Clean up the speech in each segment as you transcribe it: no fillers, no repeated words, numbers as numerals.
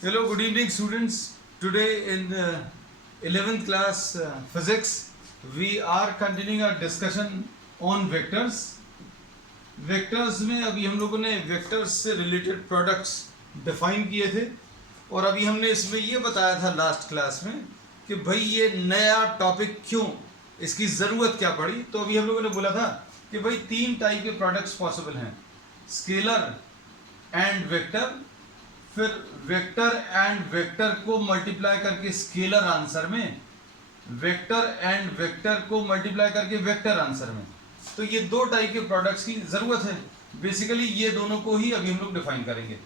Hello, good evening, students. Today in 11th class physics, we are continuing our discussion on vectors. Vectors में अभी हम लोगों ने vectors से related products define किए थे और अभी हमने इसमें ये बताया था last class में कि भाई ये नया topic क्यों, इसकी ज़रूरत क्या पड़ी. तो अभी हम लोगों ने बोला था कि भाई तीन टाइप के products possible हैं, स्केलर एंड वेक्टर, फिर वेक्टर एंड वेक्टर को मल्टीप्लाई करके स्केलर आंसर में, वेक्टर एंड वेक्टर को मल्टीप्लाई करके वेक्टर आंसर में. तो ये दो टाइप के प्रोडक्ट्स की ज़रूरत है. बेसिकली ये दोनों को ही अभी हम लोग डिफाइन करेंगे.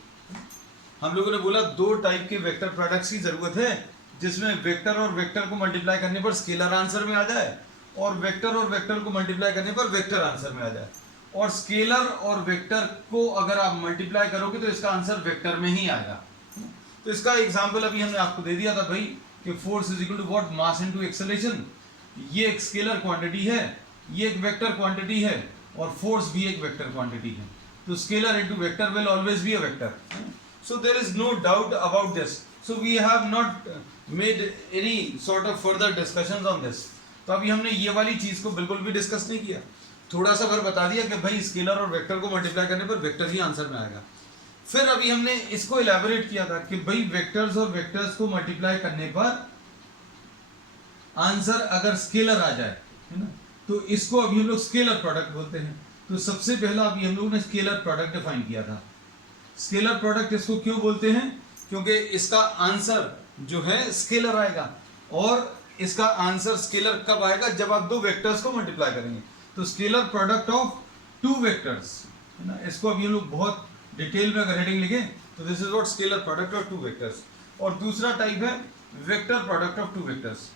हम लोगों ने बोला दो टाइप के वेक्टर प्रोडक्ट्स की ज़रूरत है जिसमें वेक्टर और वेक्टर को मल्टीप्लाई करने पर स्केलर आंसर में आ जाए और वेक्टर को मल्टीप्लाई करने पर वेक्टर आंसर में आ जाए. और स्केलर और वेक्टर को अगर आप मल्टीप्लाई करोगे तो इसका आंसर वेक्टर में ही आएगा. तो इसका एग्जांपल अभी हमने आपको दे दिया था भाई कि force is equal to what, mass into acceleration. ये एक स्केलर क्वांटिटी है, ये एक वेक्टर क्वांटिटी है और फोर्स भी एक वेक्टर क्वांटिटी है. तो scalar into vector will always be a vector. So there is no doubt about this. So we have not made any sort of further discussions on this. तो अभी हमने ये वाली चीज को बिल्कुल भी डिस्कस नहीं किया, थोड़ा सा भर बता दिया कि भाई स्केलर और वेक्टर को मल्टीप्लाई करने पर वेक्टर ही आंसर में आएगा. फिर अभी हमने इसको इलैबोरेट किया था कि भाई वेक्टर्स और वेक्टर्स को मल्टीप्लाई करने पर आंसर अगर स्केलर आ जाए, है ना, तो इसको अभी हम लोग स्केलर प्रोडक्ट बोलते हैं. तो सबसे पहला अभी हम लोगों ने स्केलर प्रोडक्ट डिफाइन किया था. स्केलर प्रोडक्ट इसको क्यों बोलते हैं? क्योंकि इसका आंसर जो है स्केलर आएगा और इसका आंसर स्केलर कब आएगा? जब आप दो वेक्टर्स को मल्टीप्लाई करेंगे. तो scalar product of two vectors, है ना, इसको अभी हम लोग बहुत डिटेल में अगर हेडिंग लिखें तो this is what scalar product of two vectors. और दूसरा टाइप है vector product of two vectors.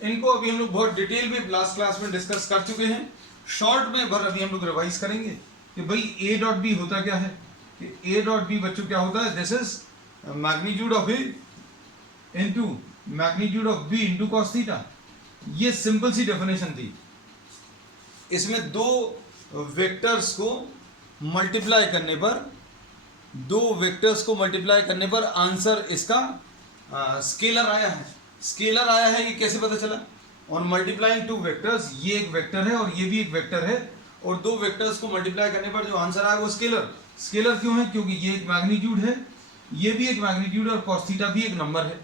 इनको अभी हम लोग बहुत डिटेल में लास्ट क्लास में डिस्कस कर चुके हैं. शॉर्ट में भर अभी हम लोग रिवाइज करेंगे कि भाई ए डॉट बी होता क्या है. कि ए डॉट बी बच्चों क्या होता है? This is magnitude of A into magnitude of B into cos theta. ये सिंपल सी डेफिनेशन थी. इसमें दो वेक्टर्स को मल्टीप्लाई करने पर, दो वेक्टर्स को मल्टीप्लाई करने पर आंसर इसका स्केलर आया है. स्केलर आया है ये कैसे पता चला? ऑन मल्टीप्लाइंग टू वेक्टर्स, ये एक वेक्टर है और ये भी एक वेक्टर है और दो वेक्टर्स को मल्टीप्लाई करने पर जो आंसर आया वो स्केलर. स्केलर क्यों है? क्योंकि ये एक मैग्नीट्यूड है, ये भी एक मैग्नीट्यूड और कॉस थीटा भी एक नंबर है.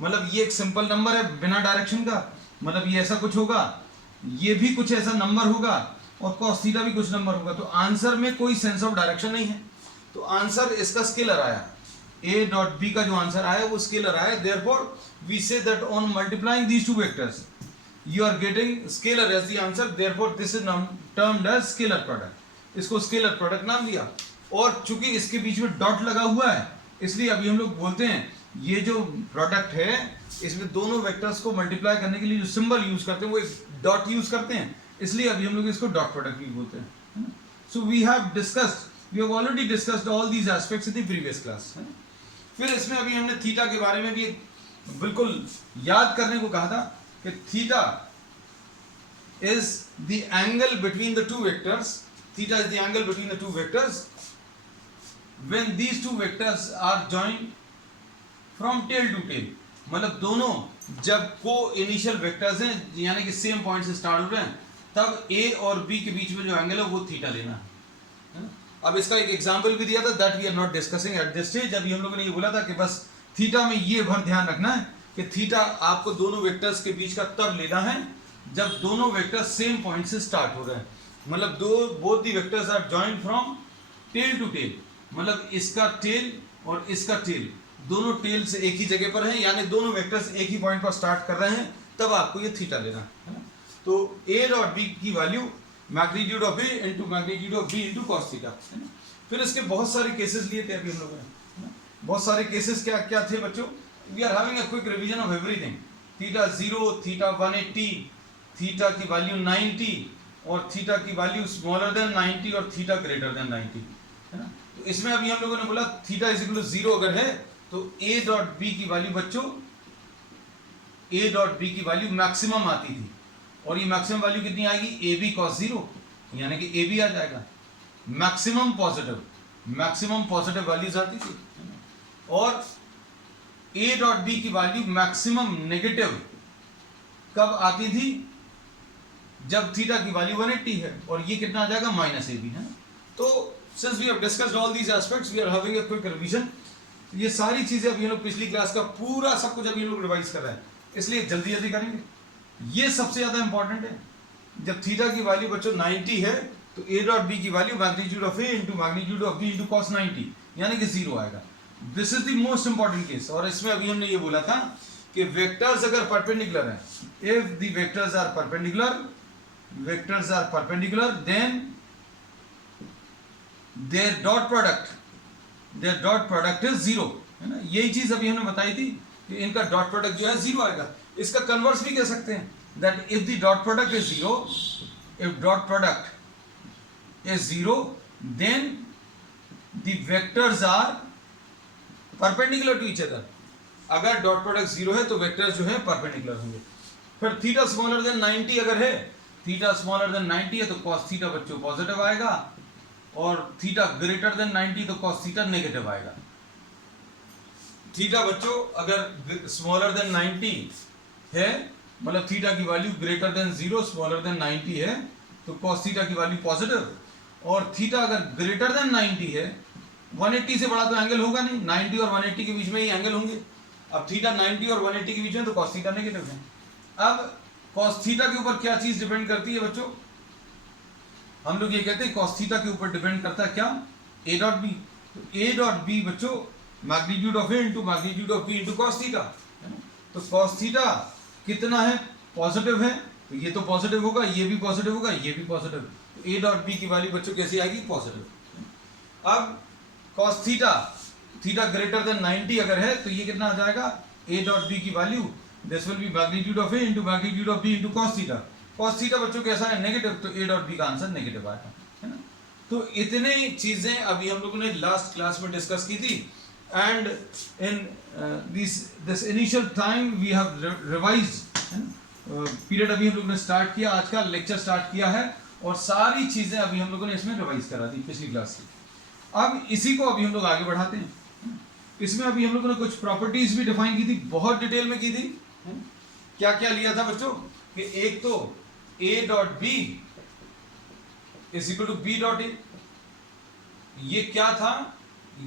मतलब ये एक सिंपल नंबर है बिना डायरेक्शन का, मतलब ये ऐसा कुछ होगा, ये भी कुछ ऐसा नंबर होगा और कॉस थीटा भी कुछ नंबर होगा. तो आंसर में कोई सेंस ऑफ डायरेक्शन नहीं है. तो आंसर इसका स्केलर आया. ए डॉट बी का जो आंसर आया वो स्केलर आया. Therefore we say that on multiplying these two vectors you are getting scalar as the answer. Therefore this is termed as scalar product. इसको स्केलर प्रोडक्ट नाम दिया. और चूंकि इसके बीच में डॉट लगा हुआ है इसलिए अभी हम लोग बोलते हैं ये जो प्रोडक्ट है इसमें दोनों वेक्टर्स को मल्टीप्लाई करने के लिए जो सिंबल यूज करते हैं वो एक डॉट यूज करते हैं, इसलिए अभी हम लोग इसको डॉट प्रोडक्ट भी बोलते हैं. So we have discussed, we have already discussed all these aspects in the previous class. फिर इसमें अभी हमने थीटा के बारे में भी बिल्कुल याद करने को कहा था कि theta is the angle between the two vectors. Theta is the angle between the two vectors when these two vectors are joined from tail to tail. मतलब दोनों जब को इनिशियल वेक्टर्स हैं यानी कि सेम पॉइंट से स्टार्ट हो रहे हैं तब ए और बी के बीच में जो एंगल है वो थीटा लेना है. अब इसका एक एग्जांपल भी दिया था that we are not discussing at this stage. अभी हम लोगों ने ये बोला था कि बस थीटा में ये भर ध्यान रखना है कि थीटा आपको दोनों वेक्टर्स के बीच का तब लेना है जब दोनों वेक्टर्स सेम पॉइंट से स्टार्ट हो रहे हैं. मतलब both the vectors are joined from tail to tail. मतलब इसका टेल और इसका टेल दोनों टेल से एक ही जगह पर हैं यानी दोनों वेक्टर्स एक ही पॉइंट पर स्टार्ट कर रहे हैं तब आपको ये थीटा लेना है. तो ए डॉट बी की value magnitude of A into magnitude of B into cos theta. फिर इसके बहुत सारे केसेस लिए थे अभी हम लोगों ने. बहुत सारे केसेस क्या क्या थे बच्चों? We are having a quick revision of everything. Theta 0, theta 180, theta की वैल्यू 90 और थीटा की वैल्यू स्मॉलर देन 90 और थीटा ग्रेटर देन 90, है ना. तो इसमें अभी हम लोगों ने बोला थीटा इज इक्वल टू 0 अगर है तो ए डॉट बी की वैल्यू बच्चों, ए डॉट बी की वैल्यू मैक्सिमम आती थी और ये मैक्सिमम वैल्यू कितनी आएगी? ए बी कॉस 0 यानी कि ए बी आ जाएगा maximum positive. Maximum positive values आती थी, और ए डॉट बी की वैल्यू मैक्सिमम नेगेटिव कब आती थी, जब थीटा की वैल्यू 180 है, और ये कितना आ जाएगा माइनस ए बी है। तो since we have discussed all these aspects we are having a quick revision. ये सारी चीजें अभी हम लोग पिछली क्लास का पूरा सब कुछ अभी हम लोग रिवाइज कर रहे हैं, इसलिए जल्दी जल्दी करेंगे। ये सबसे ज्यादा इंपॉर्टेंट है। जब थीटा की वैल्यू बच्चों 90 है तो ए डॉट बी की value magnitude of A into magnitude of B into cos 90 यानी कि 0 आएगा। This is the most important case. और इसमें अभी हमने ये बोला था कि वेक्टर्स अगर परपेंडिकुलर हैं, if the vectors are perpendicular then their dot product is 0, है ना। यही चीज अभी हमने बताई थी कि इनका डॉट प्रोडक्ट जो है 0 आएगा। इसका कन्वर्स भी कह सकते हैं, that if the dot product is 0, if dot product is 0 then the vectors are perpendicular to each other। अगर डॉट प्रोडक्ट 0 है तो वेक्टर्स जो है परपेंडिकुलर होंगे। फिर थीटा स्मॉलर देन 90 अगर है, थीटा स्मॉलर देन 90 है तो cos थीटा बच्चों पॉजिटिव आएगा, और थीटा ग्रेटर देन 90 तो cos थीटा नेगेटिव आएगा। थीटा बच्चों अगर स्मॉलर देन 90 है, मतलब थीटा की value greater than 0 smaller than 90 है तो cos थीटा की वैल्यू पॉजिटिव, और थीटा अगर ग्रेटर देन 90 है, 180 से बड़ा तो एंगल होगा नहीं, 90 और 180 के बीच में ही एंगल होंगे। अब थीटा 90 और 180 के बीच में तो cos थीटा नेगेटिव है। अब cos थीटा के ऊपर क्या चीज डिपेंड करती है बच्चों, हम लोग ये कहते हैं cos थीटा के ऊपर डिपेंड करता है क्या, a डॉट बी। तो a डॉट बी बच्चों magnitude of a into magnitude of b into cos theta, तो cos थीटा कितना है, पॉजिटिव है, तो ये तो पॉजिटिव होगा, ये भी पॉजिटिव होगा, ये भी पॉजिटिव, तो a डॉट बी की वैल्यू बच्चों कैसी आएगी, पॉजिटिव। अब cos थीटा ग्रेटर देन 90 अगर है तो ये कितना आ जाएगा, a डॉट बी की value this will B magnitude of a into magnitude of b into cos theta. cos theta बच्चों कैसा है, नेगेटिव, तो a डॉट बी का आंसर नेगेटिव आएगा, है ना। तो इतने चीजें अभी हम लोगों ने लास्ट क्लास में डिस्कस की थी, and in this initial time we have revised, period अभी हम लोगों ने स्टार्ट किया, आज का लेक्चर स्टार्ट किया है, और सारी चीजें अभी हम लोगों ने इसमें रिवाइज करा दी पिछली क्लास की। अब इसी को अभी हम लोग आगे बढ़ाते हैं। इसमें अभी हम लोगों ने कुछ प्रॉपर्टीज भी डिफाइन की थी, बहुत डिटेल में की थी। क्या क्या लिया था बच्चों, कि एक तो a dot B is equal to b dot A, ये क्या था,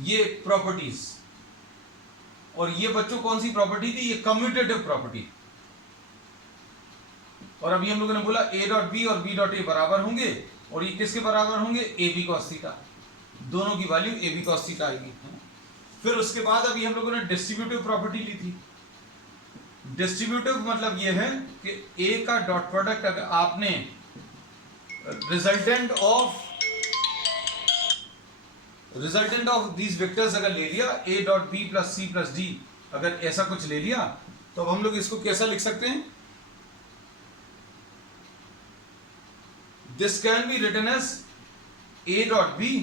ये प्रॉपर्टीज, और ये बच्चों कौन सी प्रॉपर्टी थी, ये कम्यूटेटिव प्रॉपर्टी। और अभी हम लोगों ने बोला a डॉट बी और b डॉट ए बराबर होंगे, और ये किसके बराबर होंगे, ए बी कॉस थीटा, दोनों की वैल्यू ए बी कॉस थीटा आएगी। फिर उसके बाद अभी हम लोगों ने डिस्ट्रीब्यूटिव प्रॉपर्टी ली थी। डिस्ट्रीब्यूटिव मतलब ये है कि a का डॉट प्रोडक्ट अगर आपने रिजल्टेंट ऑफ दीज वेक्टर्स अगर ले लिया, a dot B plus C plus D, अगर ऐसा कुछ ले लिया, तो अब हम लोग इसको कैसा लिख सकते हैं, this can be written as a dot B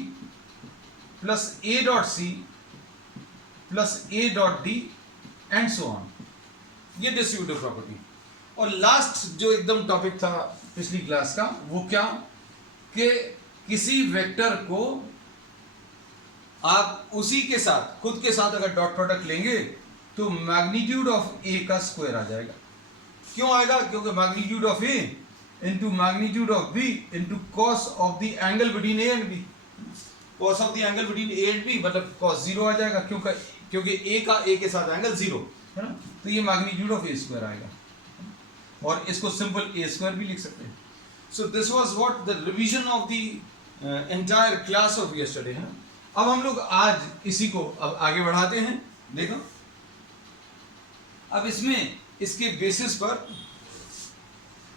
plus a dot C plus a dot D and so on. ये डिस्ट्रीब्यूटिव प्रॉपर्टी। और लास्ट जो एकदम टॉपिक था पिछली क्लास का, वो क्या, कि किसी वेक्टर को आप उसी के साथ, खुद के साथ अगर डॉट प्रोडक्ट लेंगे तो मैग्नीट्यूड ऑफ ए का स्क्वायर आ जाएगा। क्यों आएगा, क्योंकि magnitude of A into magnitude of B into cos of the angle between A and B, cos of the angle between A and B मतलब कॉस 0 आ जाएगा, क्योंकि ए का ए के साथ एंगल 0 है ना, तो ये मैग्नीट्यूड ऑफ ए स्क्वायर आएगा, और इसको सिंपल ए स्क्वायर भी लिख सकते हैं। So this was what the revision of the entire class of yesterday, है ना। अब हम लोग आज इसी को अब आगे बढ़ाते हैं। देखो अब इसमें इसके बेसिस पर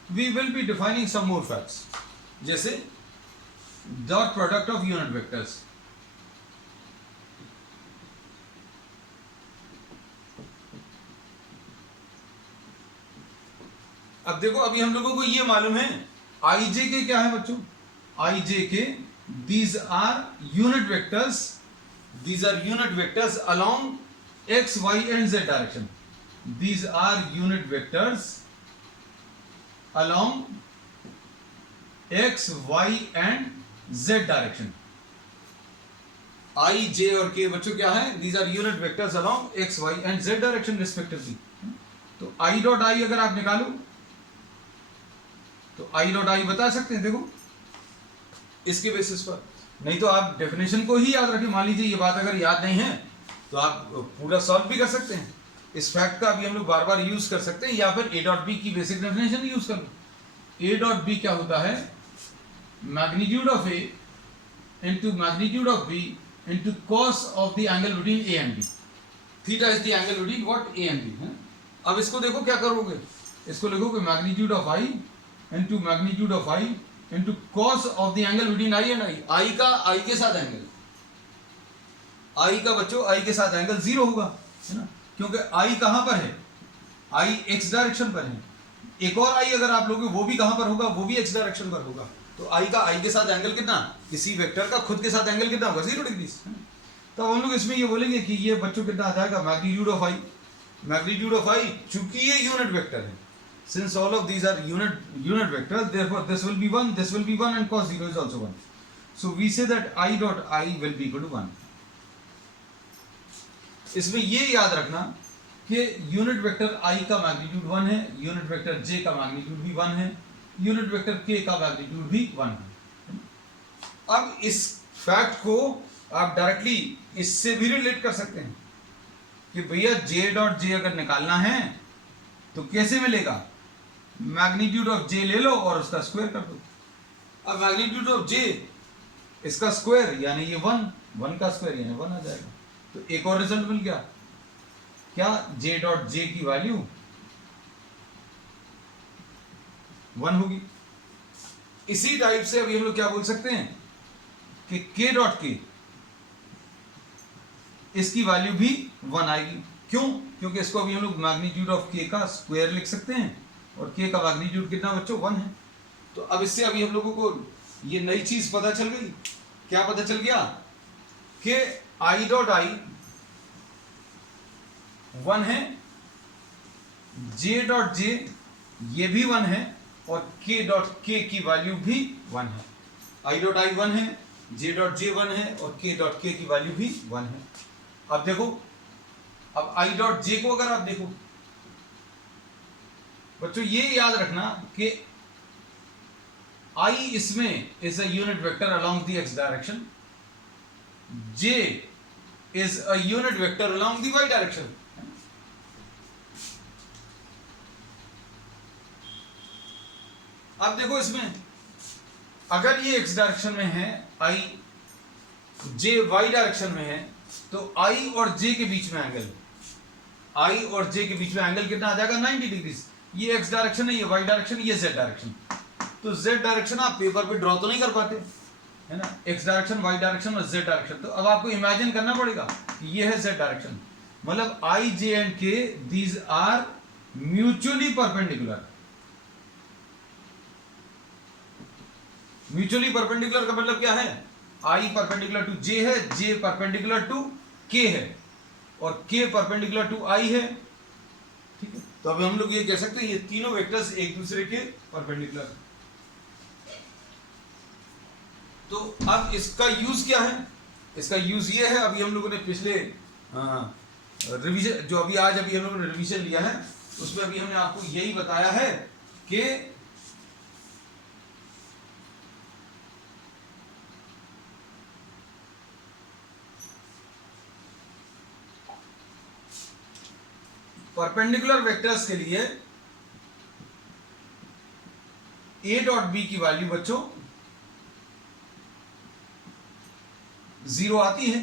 we will be defining some more facts, जैसे dot product of unit vectors. अब देखो अभी हम लोगों को ये मालूम है आई जे के क्या है बच्चों, आई जे के these are unit vectors along x, y and z direction. These are unit vectors along x, y and z direction. आई जे और के बच्चों क्या है, these are unit vectors along X Y and Z direction respectively. तो I dot I अगर आप निकालो तो आई डॉट आई बता सकते हैं, देखो इसके बेसिस पर। नहीं तो आप डेफिनेशन को ही याद रखें, मान लीजिए ये बात अगर याद नहीं है तो आप पूरा सॉल्व भी कर सकते हैं। इस फैक्ट का अभी हम लोग बार बार यूज कर सकते हैं, या फिर ए डॉट बी की बेसिक डेफिनेशन यूज कर लो। ए डॉट बी क्या होता है, magnitude of A into magnitude of B into cos of the angle between A and B. Theta is the angle between what, A and B है। अब इसको देखो क्या करोगे, इसको लिखोगे magnitude of I into magnitude of I into cos of the angle between I and I. I का आई के साथ एंगल, आई का बच्चों आई के साथ एंगल जीरो होगा, है ना, क्योंकि आई कहां पर है, आई एक्स डायरेक्शन पर है। एक और आई अगर आप लोगे वो भी कहां पर होगा, वो भी एक्स डायरेक्शन पर होगा। तो आई का आई के साथ एंगल कितना, किसी वेक्टर का खुद के साथ एंगल कितना होगा, 0 डिग्री। तो हम लोग इसमें ये बोलेंगे कि ये बच्चों कितना आ जाएगा, magnitude of I, magnitude of I चूंकि ये यूनिट वेक्टर है, since all of these are unit vectors, therefore this will be 1, this will be 1 and cos 0 is also 1. So we say that I dot I will be equal to 1. इसमें ये याद रखना कि unit vector I का magnitude 1 है, unit vector J का magnitude भी 1 है, यूनिट वेक्टर K का मैग्नीट्यूड भी 1 है। अब इस फैक्ट को आप डायरेक्टली इससे भी रिलेट कर सकते हैं कि भैया J डॉट J अगर निकालना है तो कैसे मिलेगा, मैग्नीट्यूड ऑफ J ले लो और उसका स्क्वायर कर दो। अब मैग्नीट्यूड ऑफ J इसका स्क्वायर यानी ये 1 का स्क्वायर यानी 1 आ जाएगा। तो एक और रिजल्ट मिल गया, क्या J डॉट J की वैल्यू 1 होगी। इसी टाइप से अभी हम लोग क्या बोल सकते हैं कि K डॉट K इसकी वैल्यू भी 1 आएगी। क्यों, क्योंकि इसको अभी हम लोग मैग्नीट्यूड ऑफ K का स्क्वायर लिख सकते हैं और K का मैग्नीट्यूड कितना बच्चों 1 है। तो अब इससे अभी हम लोगों को ये नई चीज पता चल गई, क्या पता चल गया कि I डॉट I 1 है, J डॉट J ये भी 1 है और K डॉट K की वैल्यू भी 1 है। I डॉट I 1 है, J डॉट J 1 है और K डॉट K की वैल्यू भी 1 है। अब देखो, अब I डॉट J को अगर आप देखो बच्चों, ये याद रखना कि I इसमें is a unit vector along the x direction, J is a unit vector along the y direction. अब देखो इसमें अगर ये x डायरेक्शन में है, I J y डायरेक्शन में है, तो I और J के बीच में एंगल, I और J के बीच में एंगल कितना आ जाएगा 90 डिग्री। ये x डायरेक्शन है, ये y डायरेक्शन, ये z डायरेक्शन। तो z डायरेक्शन आप पेपर पे ड्रॉ तो नहीं कर पाते, है ना, x डायरेक्शन, y डायरेक्शन और z डायरेक्शन। तो अब आपको इमेजिन करना पड़ेगा ये है z डायरेक्शन, मतलब I J and K these are mutually perpendicular. Mutually perpendicular का मतलब क्या है, I परपेंडिकुलर टू J है, J परपेंडिकुलर टू K है और K परपेंडिकुलर टू I है। ठीक है, तो अब हम लोग ये कह सकते हैं ये तीनों वेक्टर्स एक दूसरे के परपेंडिकुलर। तो अब इसका यूज क्या है, इसका यूज ये है, अभी हम लोगों ने पिछले रिवीजन जो अभी आज अभी हम लोगों ने रिवीजन लिया है उसमें अभी हमने आपको यही बताया है कि परपेंडिकुलर वेक्टर्स के लिए A डॉट बी की वैल्यू बच्चों 0 आती है।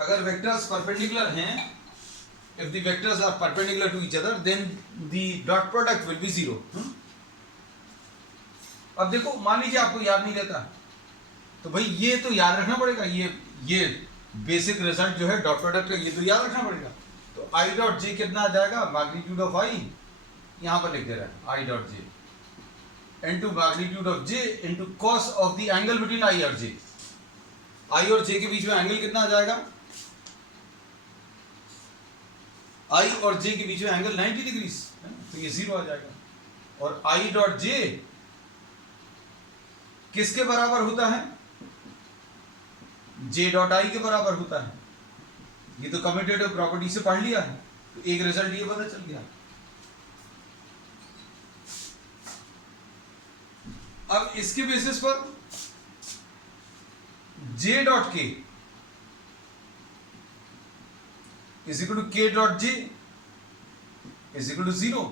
अगर वेक्टर्स परपेंडिकुलर हैं, if the vectors are perpendicular to each other then the dot product will be 0। अब देखो, मान लीजिए आपको याद नहीं रहता तो भाई ये तो याद रखना पड़ेगा, ये बेसिक रिजल्ट जो है डॉट प्रोडक्ट का ये तो याद रखना पड़ेगा। तो I डॉट J कितना आ जाएगा, मैग्नीट्यूड ऑफ I यहां पर लिख दे रहा है I dot J into magnitude of J into cos of the angle between I और J। I और J के बीच में एंगल कितना आ जाएगा, I और J के बीच में एंगल 90 डिग्री, तो ये 0 आ जाएगा। और I डॉट J किसके बराबर होता है, जे डॉट आई के बराबर होता है। ये तो कम्यूटेटिव प्रॉपर्टी से पढ़ लिया है, तो एक रिजल्ट ये पता चल गया। अब इसके बेसिस पर J dot K is equal to K dot J is equal to 0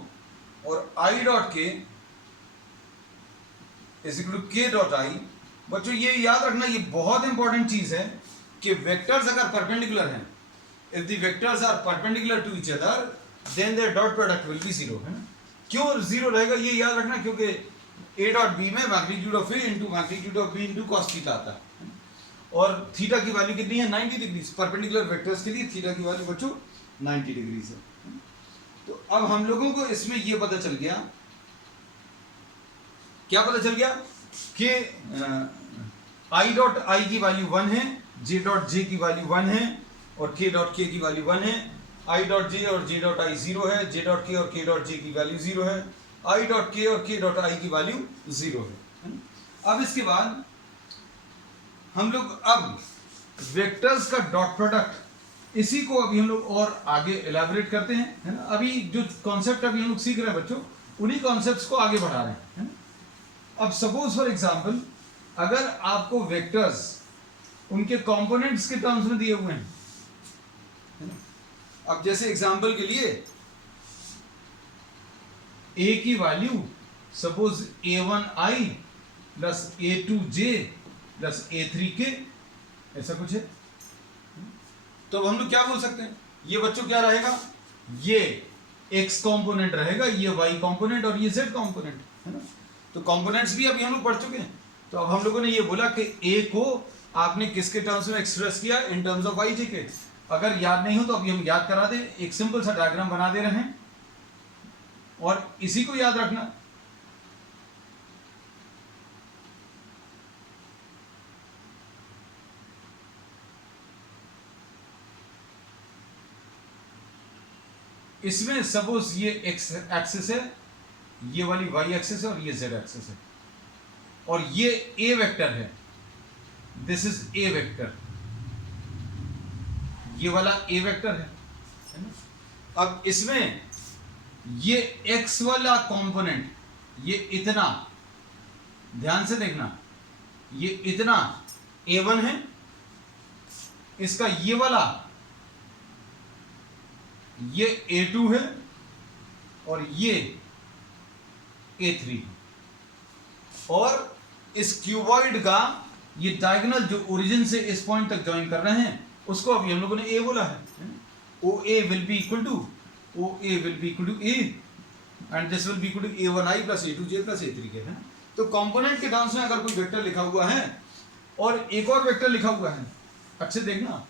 और I dot K is equal to K dot I. बच्चों ये याद रखना, ये बहुत इंपॉर्टेंट चीज है कि वेक्टर्स अगर परपेंडिकुलर हैं, if the vectors are perpendicular to each other then their dot product will be 0, है ना। क्यों 0 रहेगा ये याद रखना, क्योंकि ए डॉट बी में magnitude of A into magnitude of B into cos theta आता है, और थीटा की वैल्यू कितनी है 90 डिग्री। परपेंडिकुलर वेक्टर्स के लिए थीटा की वैल्यू बच्चों 90 डिग्री है। तो अब हम लोगों को इसमें ये पता चल गया, क्या पता चल गया कि आई डॉट आई की वैल्यू 1 है, जे डॉट जे की वैल्यू 1 है और के डॉट के की वैल्यू 1 है। आई डॉट जे और जे डॉट आई 0 है, जे डॉट के और के डॉट जे की वैल्यू 0 है, आई डॉट के और के डॉट आई की वैल्यू 0 है। अब इसके बाद हम लोग अब वेक्टर्स का डॉट प्रोडक्ट, इसी को अभी हम लोग और आगे एलैबोरेट करते हैं, है ना। अभी जो कॉन्सेप्ट अभी हम लोग सीख रहे हैं बच्चों, उन्हीं कॉन्सेप्ट्स को आगे बढ़ा रहे हैं, है ना। अब सपोज फॉर एग्जांपल अगर आपको वेक्टर्स उनके कंपोनेंट्स के टर्म्स में दिए हुए हैं, है ना। अब जैसे एग्जांपल के लिए ए की value suppose a1i plus a2j plus a3k, ऐसा कुछ है। तो हम लोग क्या बोल सकते हैं, ये बच्चों क्या रहेगा, ये x कंपोनेंट रहेगा, ये y कंपोनेंट और ये z कंपोनेंट, है ना। तो कंपोनेंट्स भी अभी हम लोग पढ़ चुके हैं। तो अब हम लोगों ने ये बोला कि a को आपने किसके टर्म्स में एक्सप्रेस किया, इन टर्म्स ऑफ yj के। अगर याद नहीं हो तो अभी हम याद करा दें, एक सिंपल सा डायग्राम बना दे रहे हैं और इसी को याद रखना। इसमें सपोज ये एक्स एक्सिस है, ये वाली वाई एक्सिस है और ये जेड एक्सिस है, और ये ए वेक्टर है, दिस इज ए वेक्टर, ये वाला ए वेक्टर है ना। अब इसमें ये एक्स वाला कंपोनेंट, ये इतना ध्यान से देखना, ये इतना a1 है, इसका ये वाला ये a2 है और ये a3, और इस क्यूबॉइड का ये डायगोनल जो ओरिजिन से इस पॉइंट तक ज्वाइन कर रहे हैं उसको अभी हम लोगों ने a बोला है। OA will be equal to a and this will be equal to a1i plus a2j plus a3k, है। तो कंपोनेंट के टर्म्स में अगर कोई वेक्टर लिखा हुआ है और एक और वेक्टर लिखा हुआ है, अच्छे देखना,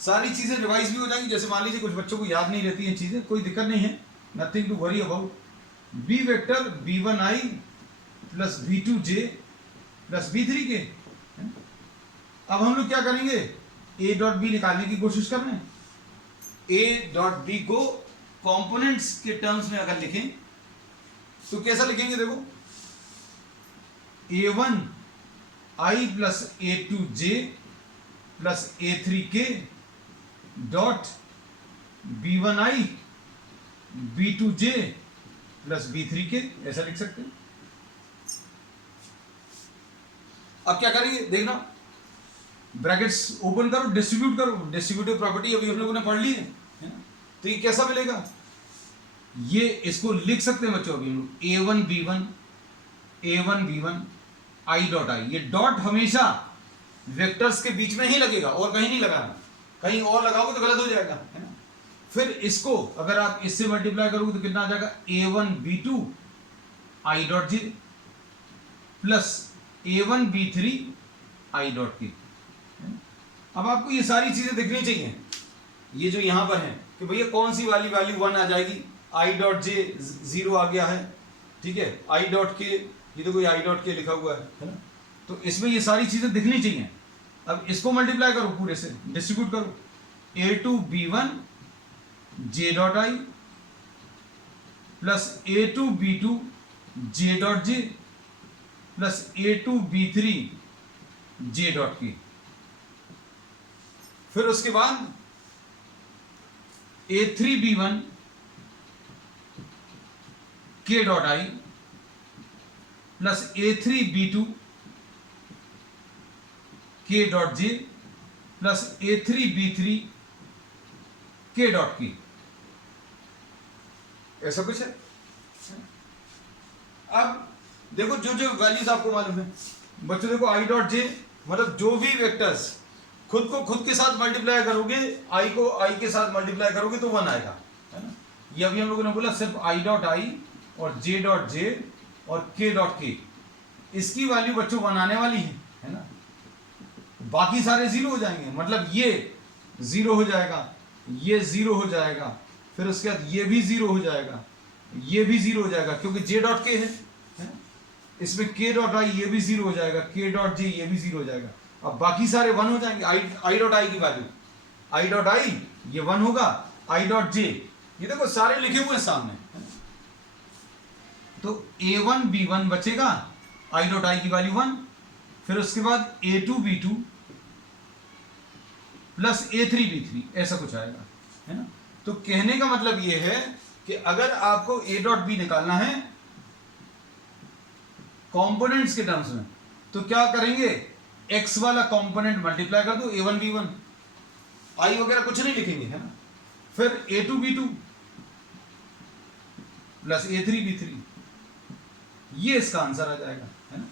सारी चीजें रिवाइज भी हो जाएंगी। जैसे मान लीजिए कुछ बच्चों को याद नहीं रहती हैं चीजें, कोई दिक्कत नहीं है, nothing to worry about. B vector b1i plus b2j plus b3k। अब हम लोग क्या करेंगे, a डॉट बी निकालने की कोशिश कर रहे हैं। a डॉट बी को कंपोनेंट्स के टर्म्स में अगर लिखें तो कैसा लिखेंगे, देखो a1i plus a2j plus a3k dot b1i b2j plus b3k, ऐसा लिख सकते हैं। अब क्या करेंगे देखना, ब्रैकेट्स ओपन करो, डिस्ट्रीब्यूट करो, डिस्ट्रीब्यूटिव प्रॉपर्टी अभी हम लोगों ने पढ़ ली है ना। तो ये कैसा मिलेगा, ये इसको लिख सकते हैं बच्चों अभी हम लोग a1 b1 i dot I. ये डॉट हमेशा वेक्टर्स के बीच में ही लगेगा और कहीं नहीं लगाना, कहीं और लगाओगे तो गलत हो जाएगा, है ना। फिर इसको अगर आप इससे मल्टीप्लाई करोगे तो कितना आ जाएगा, a1 b2 i dot G plus a1 b3 i dot की। अब आपको ये सारी चीजें दिखनी चाहिए, ये जो यहां पर है कि भैया कौन सी वाली वैल्यू 1 आ जाएगी, i डॉट जे 0 आ गया है, ठीक है, i डॉट के, ये तो कोई i डॉट के लिखा हुआ है ना। तो इसमें ये सारी चीजें दिखनी चाहिए। अब इसको मल्टीप्लाई करो, पूरे से डिस्ट्रीब्यूट करो, a2 b1 j dot i plus a2 b2 j dot j plus a2 b3 j dot की। फिर उसके बाद A3B1 K dot I plus A3B2 K dot J plus A3B3 K dot की, ऐसा कुछ है। अब देखो जो जो वैल्यूज आपको मालूम है बच्चों, देखो आई डॉट जे मतलब जो भी वेक्टर्स खुद को खुद के साथ मल्टीप्लाई करोगे, आई को आई के साथ मल्टीप्लाई करोगे तो 1 आएगा, है ना। ये अभी हम लोगों ने बोला सिर्फ आई डॉट आई और जे डॉट जे और के डॉट के, इसकी वैल्यू बच्चों 1 आने वाली है ना। बाकी सारे 0 हो जाएंगे, मतलब ये 0 हो जाएगा, ये 0 हो जाएगा, फिर उसके बाद ये भी 0 हो जाएगा, ये भी 0 हो जाएगा क्योंकि जे डॉट के है ना। इसमें के डॉट आई ये भी 0 हो जाएगा, के डॉट जे ये भी 0 हो जाएगा। अब बाकी सारे 1 हो जाएंगे। आई डॉट आई की वैल्यू, आई डॉट आई ये 1 होगा, आई डॉट जे ये देखो सारे लिखे हुए हैं सामने, तो A1 B1 बचेगा, आई डॉट आई की वैल्यू 1, फिर उसके बाद A2 B2 plus A3 B3 ऐसा कुछ आएगा, है ना। तो कहने का मतलब यह है कि अगर आपको A डॉट बी निकालना है कंपोनेंट्स के टर्म्स में, तो क्या करेंगे, x वाला कंपोनेंट मल्टीप्लाई कर दो A1 B1, आई वगैरह कुछ नहीं लिखेंगे, है ना। फिर A2 B2 plus A3 B3, ये इसका आंसर आ जाएगा, है ना।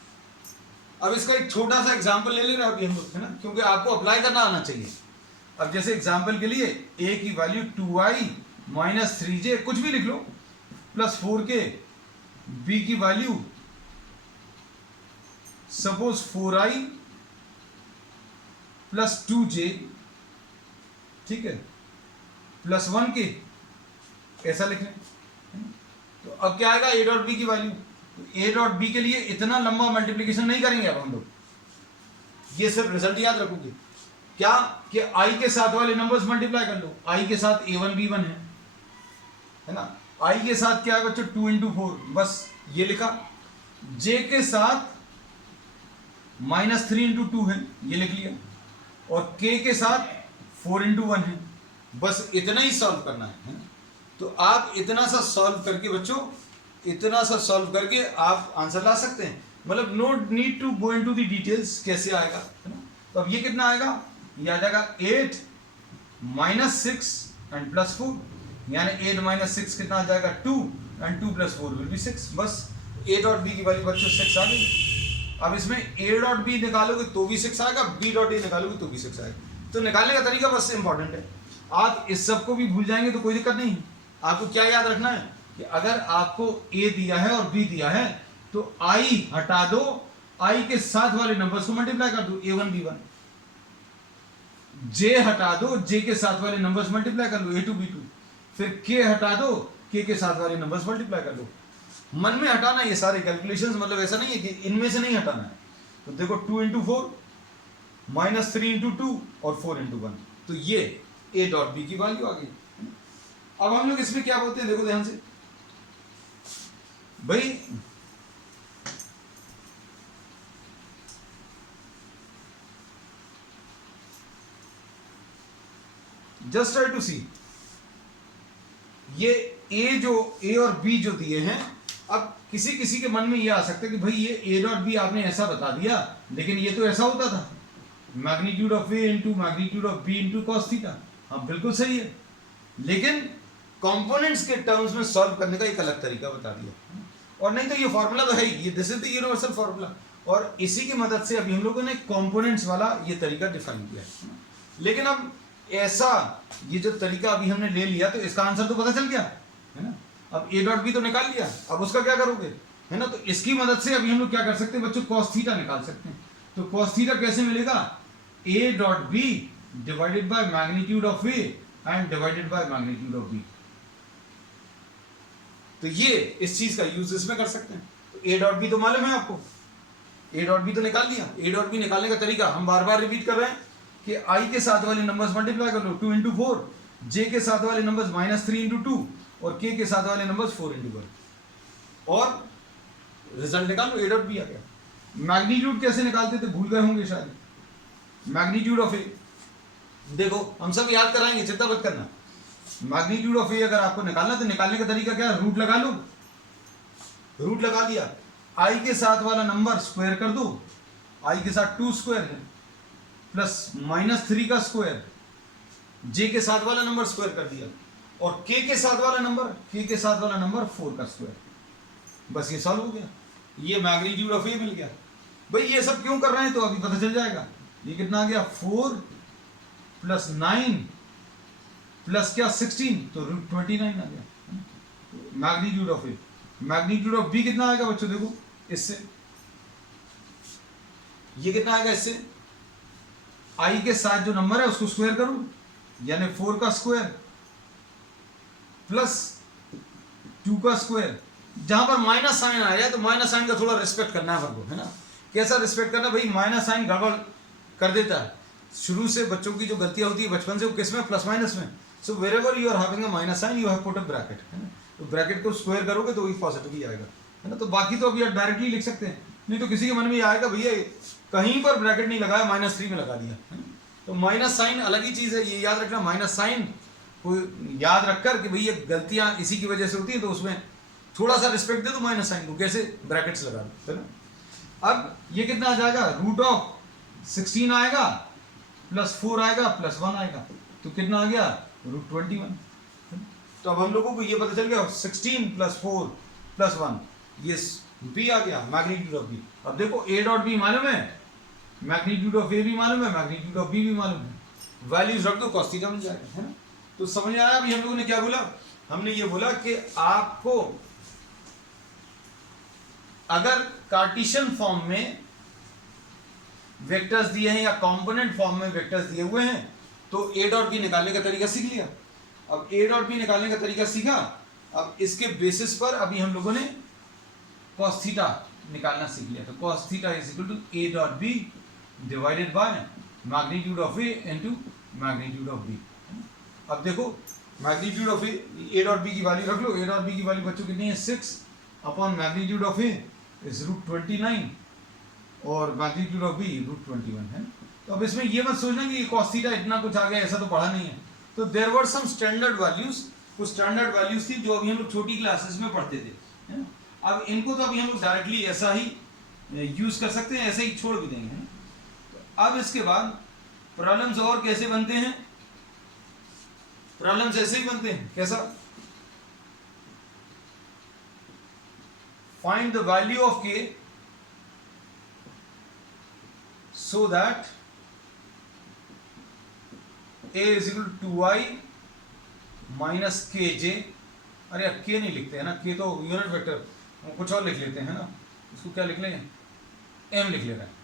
अब इसका एक छोटा सा एग्जांपल ले ले रहे हैं अभी हम लोग, है ना, क्योंकि आपको अप्लाई करना आना चाहिए। अब जैसे एग्जांपल के लिए a की वैल्यू 2i माइनस 3j कुछ भी लिख लो प्लस 4k, b की value suppose 4i plus 2j, ठीक है, प्लस 1k, ऐसा लिख लें। तो अब क्या आएगा a डॉट बी की वैल्यू, तो a डॉट बी के लिए इतना लंबा मल्टीप्लिकेशन नहीं करेंगे अब हम लोग, ये सिर्फ रिजल्ट याद रखोगे क्या कि i के साथ वाले नंबर्स मल्टीप्लाई कर लो। i के साथ A1 B1 है ना, i के साथ क्या है बच्चों 2 इंटू 4, बस ये लिखा। j के साथ -3 इंटू 2 है, ये लिख लिया, और k के साथ 4 इंटू 1 है, बस इतना ही सॉल्व करना है ना। तो आप इतना सा सॉल्व करके बच्चों, इतना सा सॉल्व करके आप आंसर ला सकते हैं, मतलब no need to go into the details कैसे आएगा, है ना। तो अब ये कितना आएगा, ये आ जाएगा 8 माइनस 6 एंड प्लस 4, यानी 8 माइनस 6 कितना आ जाएगा 2 एंड 2 प्लस 4 विल बी 6। बस a डॉट बी की वैल्यू बच्चों 6 आ गई। अब इसमें a डॉट बी निकालोगे तो भी 6 आएगा, b डॉट a निकालोगे तो भी 6 आएगा। तो निकालने का तरीका बस इंपॉर्टेंट है। आप इस सब को भी भूल जाएंगे तो कोई दिक्कत नहीं। आपको क्या याद रखना है कि अगर आपको a दिया है और b दिया है तो i हटा दो, i के साथ वाले नंबर्स को मल्टीप्लाई कर दो, a1 b1, j हटा दो, j के साथ वाले नंबर्स मल्टीप्लाई कर लो, A2 B2, फिर k हटा दो, k के साथ वाले नंबर्स मल्टीप्लाई कर लो। मन में हटाना ये सारे कैलकुलेशंस, मतलब ऐसा नहीं है कि इनमें से नहीं हटाना है। तो देखो 2 इंटू 4 माइनस 3 इंटू 2 और 4 इंटू 1, तो ये a डॉट बी की वैल्यू आ गई। अब हम लोग इसमें क्या बोलते हैं, देखो ध्यान से भाई, जस्ट ट्राई टू सी, ये ए और बी जो दिए हैं, अब किसी किसी के मन में ये आ सकता है कि भाई ये ए डॉट बी आपने ऐसा बता दिया, लेकिन ये तो ऐसा होता था, magnitude of A into magnitude of B into cos theta. हाँ बिल्कुल सही है, लेकिन कंपोनेंट्स के टर्म्स में सॉल्व करने का एक अलग तरीका बता दिया, और नहीं तो ये फॉर्मूला तो है ही, ये this is the universal formula, और इसी की मदद से अभी हम लोगों ने कंपोनेंट्स वाला ये तरीका डिफाइन किया है। लेकिन अब ऐसा ये जो तरीका अभी हमने ले लिया तो इसका आंसर तो पता चल गया, है ना। अब a डॉट बी तो निकाल लिया, अब उसका क्या करोगे, है ना। तो इसकी मदद से अभी हम लोग क्या कर सकते हैं बच्चों, cos थीटा निकाल सकते हैं। तो cos थीटा कैसे मिलेगा, a dot B divided by magnitude of a and divided by magnitude of b। तो ये इस चीज का यूज इसमें कर सकते हैं। तो a डॉट बी तो मालूम है आपको, a डॉट बी तो निकाल दिया। a डॉट बी निकालने का तरीका हम बार बार रिपीट कर रहे हैं कि i के साथ वाले नंबर्स मल्टीप्लाई कर लो 2 इंटू 4, j के साथ वाले नंबर्स -3 इंटू 2 और k के साथ वाले नंबर्स 4 इंटू 1, और रिजल्ट निकाल लो, a डॉट बी आ गया। मैग्नीट्यूड कैसे निकालते थे भूल गए होंगे शायद, मैग्नीट्यूड ऑफ ए देखो हम सब याद कराएंगे, चिंता मत करना। मैग्नीट्यूड ऑफ ए अगर आपको निकालना तो निकालने का तरीका क्या है, रूट लगा लो, रूट लगा लिया, आई के साथ वाला नंबर स्क्वायर कर दो, आई के साथ 2 स्क्वायर है प्लस -3 का स्क्वायर, जे के साथ वाला नंबर स्क्वायर कर दिया, और के के साथ वाला नंबर 4 का स्क्वायर। बस ये सॉल्व हो गया, ये मैग्नीट्यूड ऑफ ए मिल गया। भाई ये सब क्यों कर रहे हैं तो अभी पता चल जाएगा। ये कितना आ गया, 4 प्लस 9 प्लस क्या 16, तो √29 आ गया magnitude of A. Magnitude of B कितना आएगा बच्चों, देखो इससे ये कितना आएगा, इससे आई के साथ जो नंबर है उसको स्क्वायर करो, यानी 4 का स्क्वायर प्लस 2 का स्क्वायर। जहां पर माइनस साइन आ जाए तो माइनस साइन का थोड़ा रिस्पेक्ट करना है को, है ना। कैसा रिस्पेक्ट करना भाई, माइनस साइन गड़बड़ कर देता है। शुरू से बच्चों की जो गलतियां होती है बचपन से, वो किस में, प्लस माइनस में। So wherever you are having a minus sign you have put a bracket, है ना। तो ब्रैकेट को स्क्वायर करोगे तो वही पॉजिटिव ही आएगा, है ना। तो बाकी तो अभी आप डायरेक्टली लिख सकते हैं, नहीं तो किसी के मन में आएगा भैया कहीं पर ब्रैकेट नहीं लगाया, -3 में लगा दिया, है ना। तो माइनस साइन अलग ही चीज़ है, ये याद रखना। माइनस साइन को याद रखकर कि भाई ये गलतियां इसी की वजह से होती हैं, तो उसमें थोड़ा सा रिस्पेक्ट दे दो माइनस साइन को, कैसे, ब्रैकेट्स लगा दो, है ना। अब ये कितना आ जाएगा, √16 आएगा प्लस 4 आएगा प्लस 1 आएगा, तो कितना आ गया, √21। तो अब हम लोगों को ये पता चल गया 16 प्लस 4 प्लस 1, ये बी आ गया, मैग्नीट्यूड ऑफ बी। अब देखो ए डॉट बी मालूम है, मैग्नीट्यूड ऑफ ए भी मालूम है, मैग्नीट्यूड ऑफ बी भी मालूम है, वैल्यूज रख दो cos थीटा मिल जाएगा, है ना। तो समझ आया अभी हम लोगों ने क्या बोला, हमने ये बोला कि आपको अगर कार्टेशियन फॉर्म में वेक्टर्स दिए हैं या कंपोनेंट फॉर्म में वेक्टर्स दिए हुए हैं तो ए डॉट बी निकालने का तरीका सीख लिया। अब ए डॉट बी निकालने का तरीका सीखा, अब इसके बेसिस पर अभी हम लोगों ने cos थीटा निकालना सीख लिया। तो cos theta is equal to A dot B divided by magnitude of A into magnitude of B. अब देखो magnitude of A dot B की वैल्यू रख लो, ए डॉट बी की वैल्यू बच्चों कितनी है, 6 upon magnitude of A is √29 और मैग्नीट्यूड ऑफ बी √21, है। तो अब इसमें ये मत सोचना कि cos थीटा इतना कुछ आ गया, ऐसा तो पढ़ा नहीं है। तो there were some standard values, कुछ स्टैंडर्ड वैल्यूज थी जो अभी हम लोग छोटी क्लासेस में पढ़ते थे, है ना। अब इनको तो अभी हम लोग डायरेक्टली ऐसा ही यूज कर सकते हैं, ऐसे ही छोड़ भी देंगे, है ना। तो अब इसके बाद प्रॉब्लम्स और कैसे बनते हैं, प्रॉब्लम्स ऐसे ही बनते हैं, कैसा, find the value of k so that a is equal to 2i minus kj। अरे यार k नहीं लिखते हैं ना, k तो यूनिट वेक्टर, कुछ और लिख लेते हैं ना, इसको क्या लिख लेंगे, m लिख ले रहे हैं।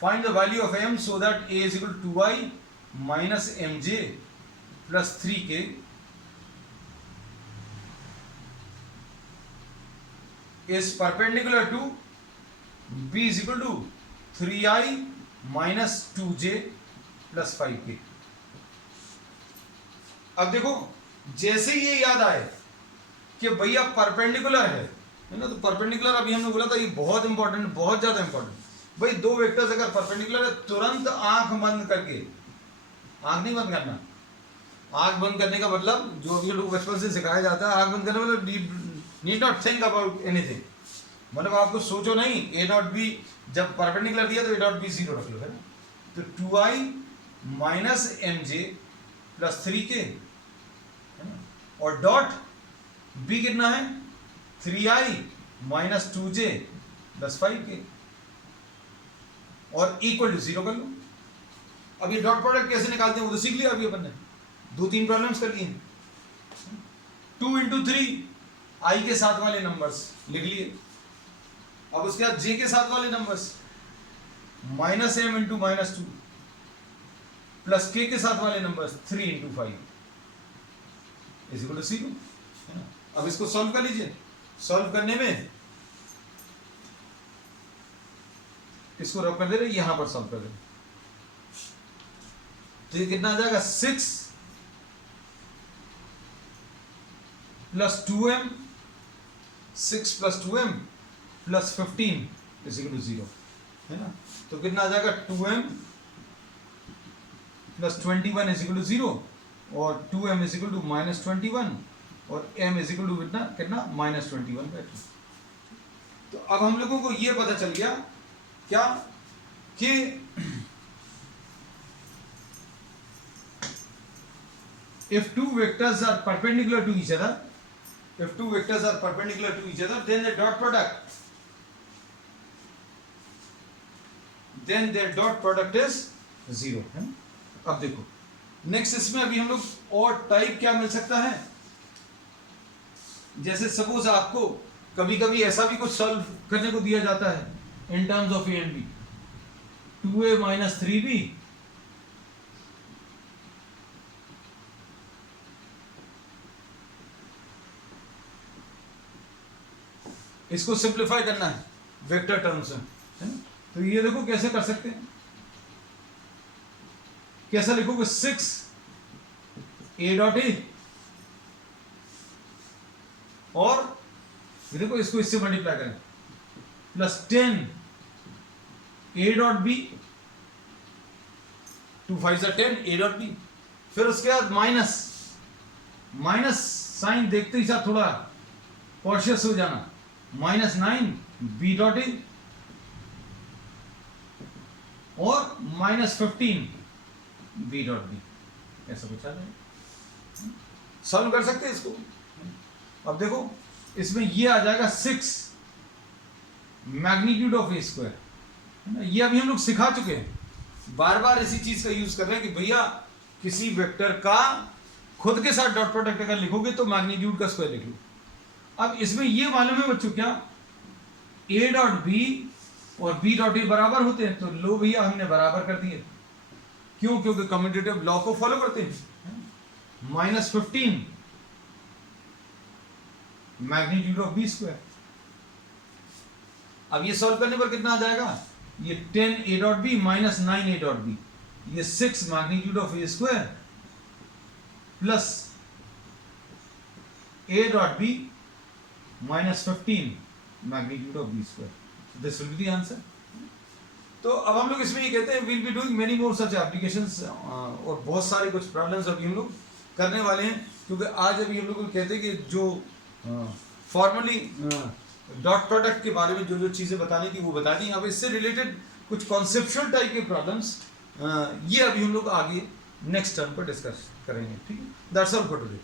find the value of m so that a is equal to 2i minus mj plus 3k is perpendicular to b is equal to 3i minus 2j plus 5k। अब देखो जैसे ही ये याद आए कि भैया परपेंडिकुलर है ना, तो परपेंडिकुलर अभी हमने बोला था ये बहुत इंपॉर्टेंट, बहुत ज्यादा इंपॉर्टेंट। भाई दो वेक्टर्स अगर परपेंडिकुलर है तुरंत आंख बंद करके, आंख नहीं बंद करना, आंख बंद करने का मतलब जो अभी लोग बचपन से सिखाया जाता है, आंख बंद करने मतलब need not think about anything, मतलब आपको सोचो नहीं। ए डॉट बी जब परपेंडिकुलर दिया तो ए डॉट बी 0 रख लो, है ना। तो 2i minus mj plus 3k, है ना, और डॉट बी कितना है 3i minus 2j plus 5k और इक्वल टू 0 कर लो। अब ये डॉट प्रोडक्ट कैसे निकालते हैं वो तो सीख लिया अभी अपन ने, 2-3 प्रॉब्लम्स कर लिए। 2 into 3 आई के साथ वाले नंबर्स लिख लिए। अब उसके बाद जे के साथ वाले नंबर्स -m इंटू -2 प्लस के साथ वाले numbers 3 into 5 is equal to 0, है ना। अब इसको सॉल्व कर लीजिए। सॉल्व करने में इसको रब कर दे रहे, यहां पर सॉल्व कर दे, तो ये कितना आ जाएगा 6 plus 2m, 6 plus 2m plus 15 is equal to 0, है ना। तो कितना आ जाएगा 2m plus 21 is equal to 0 और 2m is equal to minus 21 और m इज इक्वल टू कितना कितना माइनस 21/2। तो अब हम लोगों को ये पता चल गया क्या कि if two vectors are perpendicular to each other, if two vectors are perpendicular to each other, then their dot product is 0 है ना। अब देखो नेक्स्ट इसमें अभी हम लोग और टाइप क्या मिल सकता है, जैसे सपोज आपको कभी कभी ऐसा भी कुछ सॉल्व करने को दिया जाता है in terms of A and B, 2a minus 3b इसको सिंप्लीफाई करना है वेक्टर टर्म्स में, है ना। तो ये देखो कैसे कर सकते हैं, कैसा लिखोगे 6a डॉट ए और ये देखो इसको इससे मल्टीप्लाई करें plus 10 a dot B, 2 5 10 a dot B, फिर उसके बाद माइनस साइन देखते ही साथ थोड़ा कॉशियस हो जाना, माइनस 9 बी डॉट ए और माइनस 15 बी डॉट बी, ऐसा कुछ आ जाएगा। सॉल्व कर सकते हैं इसको। अब देखो इसमें ये आ जाएगा 6 मैग्नीट्यूड ऑफ ए स्क्वायर, है ना। ये अभी हम लोग सिखा चुके हैं, बार बार इसी चीज का यूज कर रहे हैं कि भैया किसी वेक्टर का खुद के साथ डॉट प्रोडक्ट अगर लिखोगे तो मैग्नीट्यूड का स्क्वायर लिख लो। अब इसमें ये मालूम है बच्चों क्या a डॉट बी और b डॉट ए बराबर होते हैं, तो लो भैया हमने बराबर कर दिए। क्यों? क्योंकि कम्यूटेटिव लॉ को फॉलो करते हैं। Minus 15 magnitude of B square. अब ये सॉल्व करने पर कितना आ जाएगा, ये 10 a dot B minus 9 a dot B, ये 6 magnitude of A square plus a dot B minus 15 magnitude of B square. This will be the answer. तो अब हम लोग इसमें ये कहते हैं will be doing many more such applications, और बहुत सारे कुछ प्रॉब्लम्स अभी हम लोग करने वाले हैं, क्योंकि आज अभी हम लोग कहते हैं कि जो फॉर्मली डॉट प्रोडक्ट के बारे में जो जो चीज़ें बतानी थी वो बता दी। अब इससे रिलेटेड कुछ कॉन्सेप्चुअल टाइप के प्रॉब्लम्स ये अभी हम लोग आगे नेक्स्ट टर्म पर डिस्कस करेंगे। ठीक है, दैट्स ऑल फॉर टुडे।